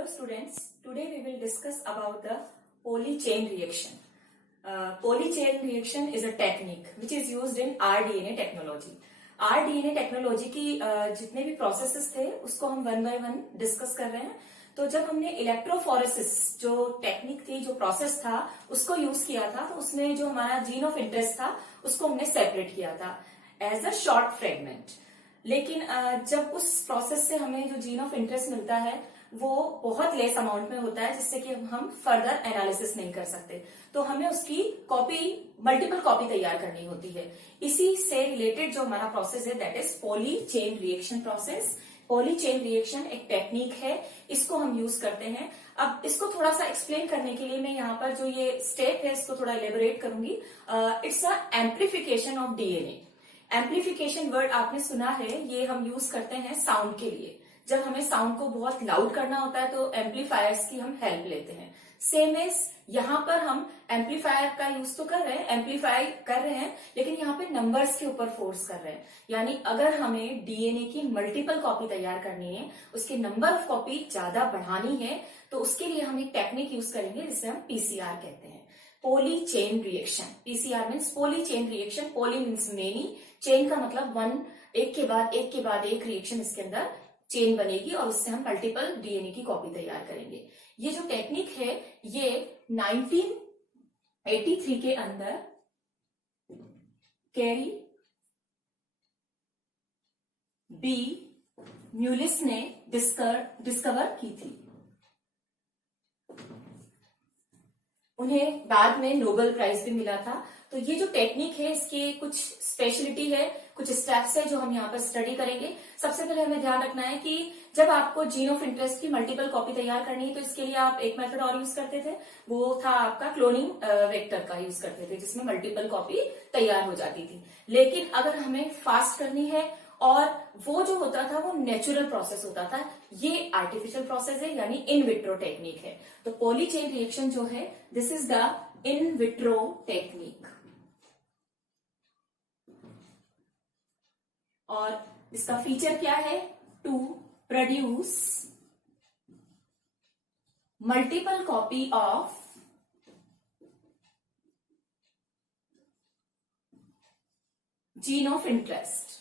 Hello students, today we will discuss about the poly chain reaction. Poly chain reaction is a technique which is used in rDNA technology. rDNA technology की जितने भी processes थे उसको हम one by one discuss कर रहे हैं. तो जब हमने इलेक्ट्रोफोरेसिस जो टेक्निक थी, जो प्रोसेस था, उसको यूज किया था, तो उसमें जो हमारा जीन ऑफ इंटरेस्ट था उसको हमने सेपरेट किया था एज अ शॉर्ट फ्रेगमेंट. लेकिन जब उस प्रोसेस से हमें जो जीन ऑफ इंटरेस्ट मिलता है वो बहुत लेस अमाउंट में होता है, जिससे कि हम फर्दर एनालिसिस नहीं कर सकते, तो हमें उसकी कॉपी, मल्टीपल कॉपी तैयार करनी होती है. इसी से रिलेटेड जो हमारा प्रोसेस है that is poly chain reaction process. Poly chain reaction एक टेक्निक है, इसको हम यूज करते हैं. अब इसको थोड़ा सा एक्सप्लेन करने के लिए मैं यहाँ पर जो ये स्टेप है इसको थोड़ा एलेबोरेट करूंगी. It's a amplification of DNA. Amplification word आपने सुना है, ये हम यूज करते हैं साउंड के लिए. जब हमें साउंड को बहुत लाउड करना होता है तो एम्पलीफायर्स की हम हेल्प लेते हैं. सेम एज यहाँ पर हम एम्पलीफायर का यूज तो कर रहे हैं, एम्पलीफाई कर रहे हैं, लेकिन यहाँ पे नंबर्स के ऊपर फोर्स कर रहे हैं. यानी अगर हमें डीएनए की मल्टीपल कॉपी तैयार करनी है, उसके नंबर ऑफ कॉपी ज्यादा बढ़ानी है, तो उसके लिए हम एक टेक्निक यूज करेंगे जिसे हम पीसीआर कहते हैं, पोली चेन रिएक्शन. पीसीआर मीन्स पोली चेन रिएक्शन. पोली मीन्स मेनी, चेन का मतलब वन, एक के बाद एक रिएक्शन इसके अंदर चेन बनेगी और उससे हम मल्टीपल डीएनए की कॉपी तैयार करेंगे. ये जो टेक्निक है ये 1983 के अंदर कैरी बी म्यूलिस ने डिस्कवर की थी. उन्हें बाद में नोबेल प्राइज भी मिला था. तो ये जो टेक्निक है इसकी कुछ स्पेशलिटी है, कुछ स्टेप्स है जो हम यहाँ पर स्टडी करेंगे. सबसे पहले हमें ध्यान रखना है कि जब आपको जीन ऑफ इंटरेस्ट की मल्टीपल कॉपी तैयार करनी है तो इसके लिए आप एक मेथड और यूज करते थे, वो था आपका क्लोनिंग वेक्टर का यूज करते थे, जिसमें मल्टीपल कॉपी तैयार हो जाती थी. लेकिन अगर हमें फास्ट करनी है और वो जो होता था वो नेचुरल प्रोसेस होता था, ये आर्टिफिशियल प्रोसेस है, यानी इन विट्रो टेक्निक है. तो पॉली चेन रिएक्शन जो है this is the in vitro technique. और इसका फीचर क्या है? To produce multiple copy of gene of interest.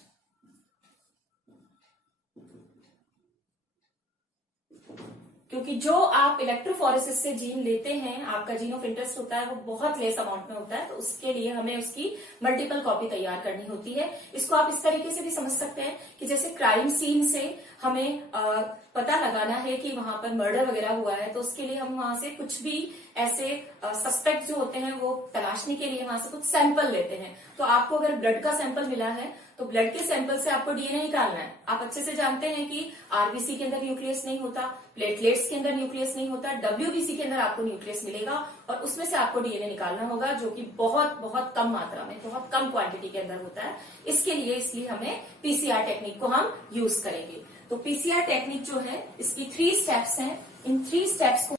क्योंकि जो आप इलेक्ट्रोफोरेसिस से जीन लेते हैं, आपका जीन ऑफ इंटरेस्ट होता है, वो बहुत लेस अमाउंट में होता है, तो उसके लिए हमें उसकी मल्टीपल कॉपी तैयार करनी होती है. इसको आप इस तरीके से भी समझ सकते हैं कि जैसे क्राइम सीन से हमें पता लगाना है कि वहां पर मर्डर वगैरह हुआ है, तो उसके लिए हम वहां से कुछ भी ऐसे सस्पेक्ट जो होते हैं वो तलाशने के लिए वहां से कुछ सैंपल लेते हैं. तो आपको अगर ब्लड का सैंपल मिला है तो ब्लड के सैंपल से आपको डीएनए निकालना है. आप अच्छे से जानते हैं कि आरबीसी के अंदर न्यूक्लियस नहीं होता, प्लेटलेट्स के अंदर न्यूक्लियस नहीं होता, डब्ल्यूबीसी के अंदर आपको न्यूक्लियस मिलेगा और उसमें से आपको डीएनए निकालना होगा, जो कि बहुत बहुत कम मात्रा में, बहुत कम क्वांटिटी के अंदर होता है. इसलिए हमें पीसीआर टेक्निक को हम यूज करेंगे. तो पीसीआर टेक्निक जो है इसकी 3 स्टेप्स हैं. इन 3 स्टेप्स को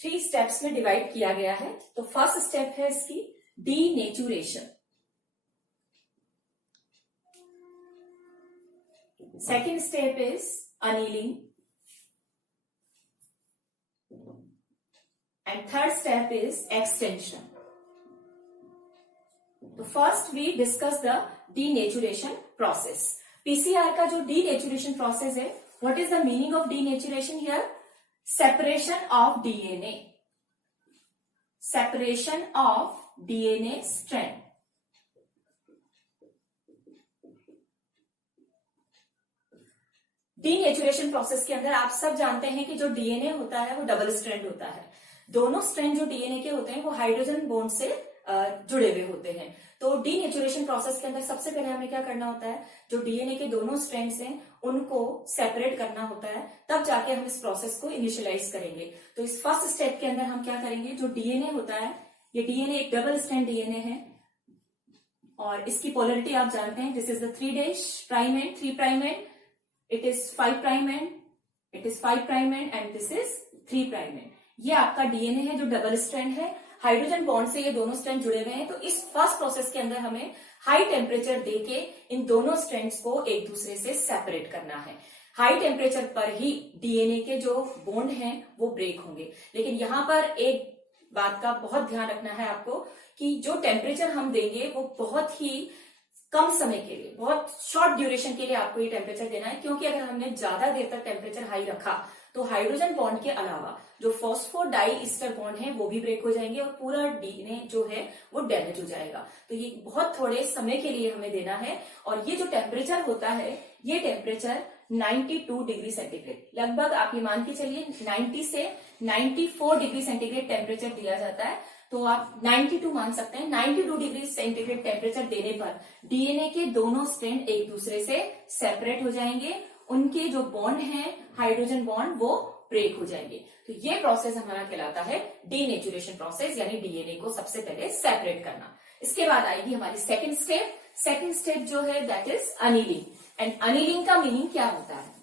3 स्टेप्स में डिवाइड किया गया है. तो फर्स्ट स्टेप है इसकी denaturation. Second step is annealing, and third step is extension. तो first we discuss the denaturation process. PCR का जो denaturation process है, what is the meaning of denaturation here? Separation of DNA. Separation of DNA strand. Denaturation process के अंदर आप सब जानते हैं कि जो डीएनए होता है वो डबल स्ट्रैंड होता है. दोनों स्ट्रैंड जो डीएनए के होते हैं वो हाइड्रोजन बॉन्ड से जुड़े हुए होते हैं. तो डीनेचुरेशन प्रोसेस के अंदर सबसे पहले हमें क्या करना होता है, जो डीएनए के दोनों स्ट्रैंड्स हैं उनको सेपरेट करना होता है, तब जाके हम इस प्रोसेस को इनिशियलाइज करेंगे. तो इस फर्स्ट स्टेप के अंदर हम क्या करेंगे, जो डीएनए होता है, ये डीएनए एक डबल स्ट्रैंड डीएनए है और इसकी पोलरिटी आप जानते हैं, this is the 3' and 3' it is 5' end, it is 5' end and this is 3' end. ये आपका डीएनए है जो डबल स्ट्रैंड है, हाइड्रोजन बॉन्ड से ये दोनों स्ट्रैंड जुड़े हुए हैं. तो इस फर्स्ट प्रोसेस के अंदर हमें हाई टेम्परेचर देके इन दोनों स्ट्रैंड्स को एक दूसरे से सेपरेट करना है. हाई टेम्परेचर पर ही डीएनए के जो बॉन्ड हैं वो ब्रेक होंगे। लेकिन यहाँ पर एक बात का बहुत ध्यान रखना है आपको कि जो टेम्परेचर हम देंगे वो बहुत ही कम समय के लिए, बहुत शॉर्ट ड्यूरेशन के लिए आपको ये टेम्परेचर देना है, क्योंकि अगर हमने ज्यादा देर तक टेम्परेचर हाई रखा तो हाइड्रोजन बॉन्ड के अलावा जो फॉस्फोडाई ईस्टर बॉन्ड है वो भी ब्रेक हो जाएंगे और पूरा डीएनए जो है वो डैमेज हो जाएगा। तो ये बहुत थोड़े समय के लिए हमें देना है। और ये जो टेम्परेचर होता है ये टेम्परेचर 92 डिग्री सेंटीग्रेड, लगभग आप ये मान के चलिए 90 से 94 डिग्री सेंटीग्रेड टेम्परेचर दिया जाता है। तो आप 92 मान सकते हैं। 92 डिग्री सेंटीग्रेड टेम्परेचर देने पर डीएनए के दोनों स्ट्रैंड एक दूसरे से सेपरेट हो जाएंगे, उनके जो बॉन्ड हैं हाइड्रोजन बॉन्ड वो ब्रेक हो जाएंगे। तो ये प्रोसेस हमारा कहलाता है डीनेचुरेशन प्रोसेस, यानी डीएनए को सबसे पहले सेपरेट करना। इसके बाद आएगी हमारी सेकंड स्टेप। सेकंड स्टेप जो है that is annealing. And annealing का मीनिंग क्या होता है?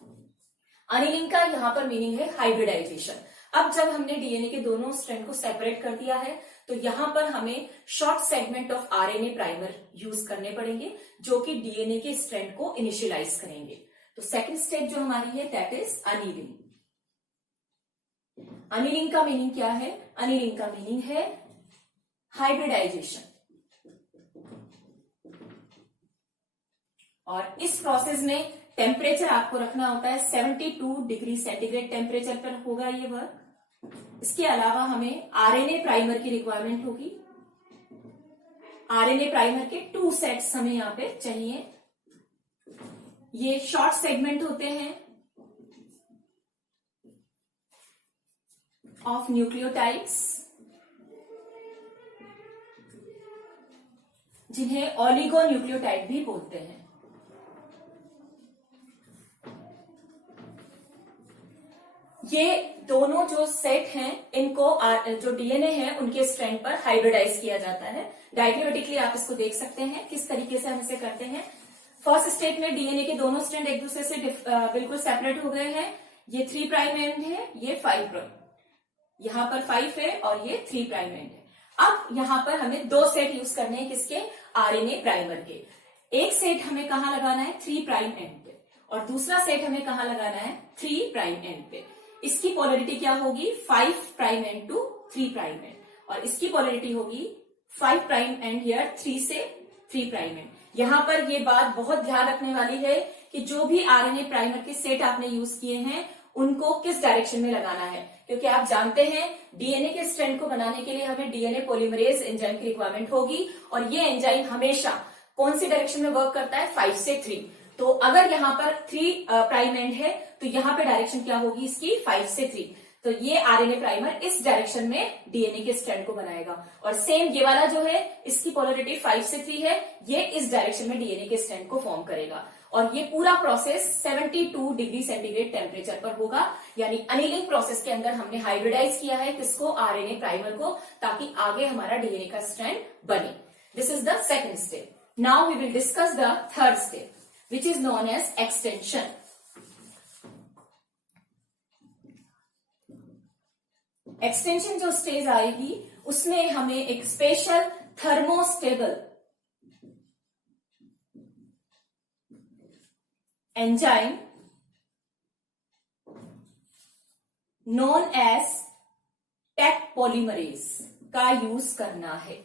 अनिलिंग का यहाँ पर मीनिंग है हाइब्रिडाइजेशन। अब जब हमने डीएनए के दोनों स्ट्रैंड को सेपरेट कर दिया है तो यहाँ पर हमें short segment of RNA primer use करने पड़ेंगे जो कि डीएनए के स्ट्रैंड को इनिशियलाइज करेंगे। तो सेकंड स्टेप जो हमारी है दैट इज अनिलिंग। अनिलिंग का मीनिंग क्या है? अनिलिंग का मीनिंग है हाइब्रिडाइजेशन। और इस प्रोसेस में टेम्परेचर आपको रखना होता है 72 डिग्री सेंटीग्रेड टेम्परेचर पर होगा ये वर्क। इसके अलावा हमें आरएनए प्राइमर की रिक्वायरमेंट होगी। आरएनए प्राइमर के 2 सेट्स हमें यहां पे चाहिए। ये शॉर्ट सेगमेंट होते हैं ऑफ न्यूक्लियोटाइड्स जिन्हें ओलिगोन्यूक्लियोटाइड भी बोलते हैं। ये दोनों जो सेट हैं इनको जो डीएनए है उनके स्ट्रैंड पर हाइब्रिडाइज किया जाता है। डायग्रामेटिकली आप इसको देख सकते हैं किस तरीके से हम इसे करते हैं। फर्स्ट स्टेप में डीएनए के दोनों स्ट्रैंड एक दूसरे से बिल्कुल सेपरेट हो गए हैं। ये 3 प्राइम एंड है, ये 5 प्राइम, यहाँ पर 5 है और ये 3 प्राइम एंड है। अब यहाँ पर हमें 2 सेट यूज करने हैं किसके? आरएनए प्राइमर के। एक सेट हमें कहाँ लगाना है? 3 प्राइम एंड पे, और दूसरा सेट हमें कहाँ लगाना है? 3 प्राइम एंड पे। इसकी पोलरिटी क्या होगी? 5 prime end to 3 prime end, और इसकी पोलरिटी होगी 5 प्राइम एंड हियर 3 से 3 प्राइम एंड। यहाँ पर ये बात बहुत ध्यान रखने वाली है कि जो भी आरएनए प्राइमर के सेट आपने यूज किए हैं उनको किस डायरेक्शन में लगाना है, क्योंकि आप जानते हैं डीएनए के स्ट्रैंड को बनाने के लिए हमें डीएनए पॉलीमरेज एंजाइम की रिक्वायरमेंट होगी, और ये एंजाइम हमेशा कौन सी डायरेक्शन में वर्क करता है? 5 से 3। तो अगर यहाँ पर 3 प्राइम एंड है तो यहाँ पे डायरेक्शन क्या होगी इसकी? 5 से 3। तो ये आरएनए प्राइमर इस डायरेक्शन में डीएनए के स्ट्रैंड को बनाएगा, और सेम ये वाला जो है इसकी पोलरिटी 5 से 3 है, ये इस डायरेक्शन में डीएनए के स्ट्रैंड को फॉर्म करेगा। और ये पूरा प्रोसेस 72 डिग्री सेंटीग्रेड टेम्परेचर पर होगा। यानी अनिलिंग प्रोसेस के अंदर हमने हाइब्रिडाइज किया है किसको? आरएनए प्राइमर को, ताकि आगे हमारा डीएनए का स्ट्रैंड बने। This is the second step. Now we will discuss the third step which is known as extension. Extension जो स्टेज आएगी उसमें हमें एक special thermostable enzyme known as Taq polymerase का यूज करना है।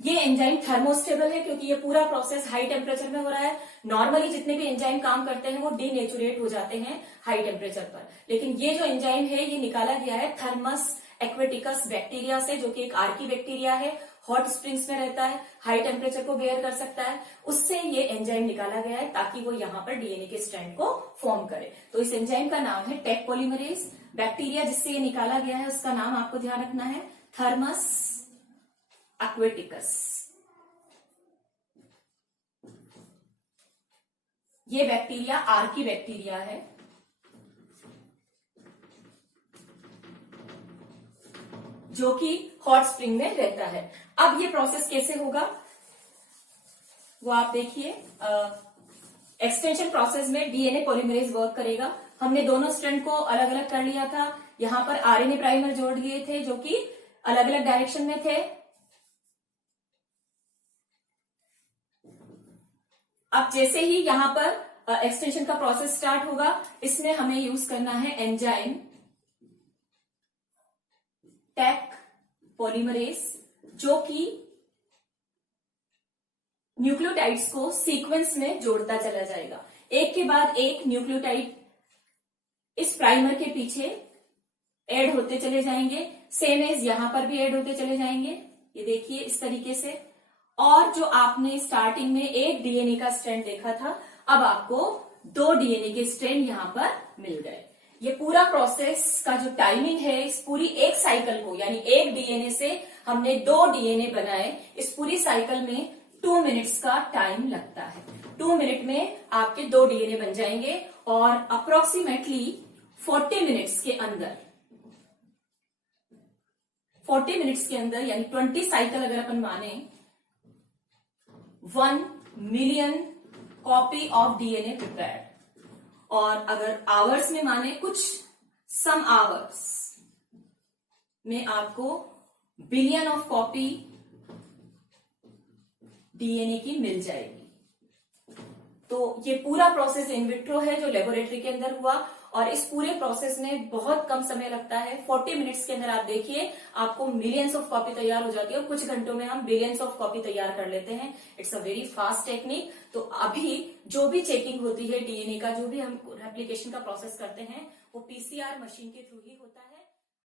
ये एंजाइम थर्मोस्टेबल है क्योंकि ये पूरा प्रोसेस हाई टेम्परेचर में हो रहा है। नॉर्मली जितने भी एंजाइम काम करते हैं वो डीनेचुरेट हो जाते हैं हाई टेम्परेचर पर, लेकिन ये जो एंजाइम है ये निकाला गया है थर्मस एक्वेटिकस बैक्टीरिया से, जो कि एक आर्की बैक्टीरिया है, हॉट स्प्रिंग्स में रहता है, हाई टेम्परेचर को बेयर कर सकता है। उससे ये एंजाइम निकाला गया है ताकि वो यहाँ पर डीएनए के स्ट्रैंड को फॉर्म करे। तो इस एंजाइम का नाम है टेक पॉलीमरेज। बैक्टीरिया जिससे ये निकाला गया है उसका नाम आपको ध्यान रखना है थर्मस एक्वेटिकस। ये बैक्टीरिया आर्की बैक्टीरिया है जो कि हॉट स्प्रिंग में रहता है। अब ये प्रोसेस कैसे होगा वो आप देखिए। एक्सटेंशन प्रोसेस में डीएनए पॉलीमरेज वर्क करेगा। हमने दोनों स्ट्रैंड को अलग अलग कर लिया था, यहां पर आरएनए प्राइमर जोड़ दिए थे जो कि अलग अलग डायरेक्शन में थे। अब जैसे ही यहां पर एक्सटेंशन का प्रोसेस स्टार्ट होगा। इसमें हमें यूज करना है एंजाइम टैक पॉलीमरेज, जो कि न्यूक्लियोटाइड्स को सीक्वेंस में जोड़ता चला जाएगा। एक के बाद एक न्यूक्लियोटाइड इस प्राइमर के पीछे ऐड होते चले जाएंगे। सेम एज यहां पर भी ऐड होते चले जाएंगे, ये देखिए इस तरीके से। और जो आपने स्टार्टिंग में एक डीएनए का स्ट्रैंड देखा था, अब आपको 2 डीएनए के स्ट्रैंड यहां पर मिल गए। ये पूरा प्रोसेस का जो टाइमिंग है, इस पूरी एक साइकिल को, यानी एक डीएनए से हमने 2 डीएनए बनाए, इस पूरी साइकिल में 2 मिनट्स का टाइम लगता है। 2 मिनट में आपके 2 डीएनए बन जाएंगे और अप्रोक्सीमेटली 40 मिनट्स के अंदर, 40 मिनट्स के अंदर यानी 20 साइकिल अगर अपन माने, 1 million copy of DNA prepared. और अगर आवर्स में माने, कुछ सम आवर्स में आपको बिलियन ऑफ कॉपी डीएनए की मिल जाएगी। तो ये पूरा प्रोसेस इन विट्रो है जो लेबोरेटरी के अंदर हुआ, और इस पूरे प्रोसेस में बहुत कम समय लगता है। 40 मिनट्स के अंदर आप देखिए आपको मिलियंस ऑफ कॉपी तैयार हो जाती है, और कुछ घंटों में हम बिलियंस ऑफ कॉपी तैयार कर लेते हैं। It's a very fast technique. तो अभी जो भी चेकिंग होती है डीएनए का, जो भी हम रेप्लिकेशन का प्रोसेस करते हैं, वो पीसीआर मशीन के थ्रू ही होता है।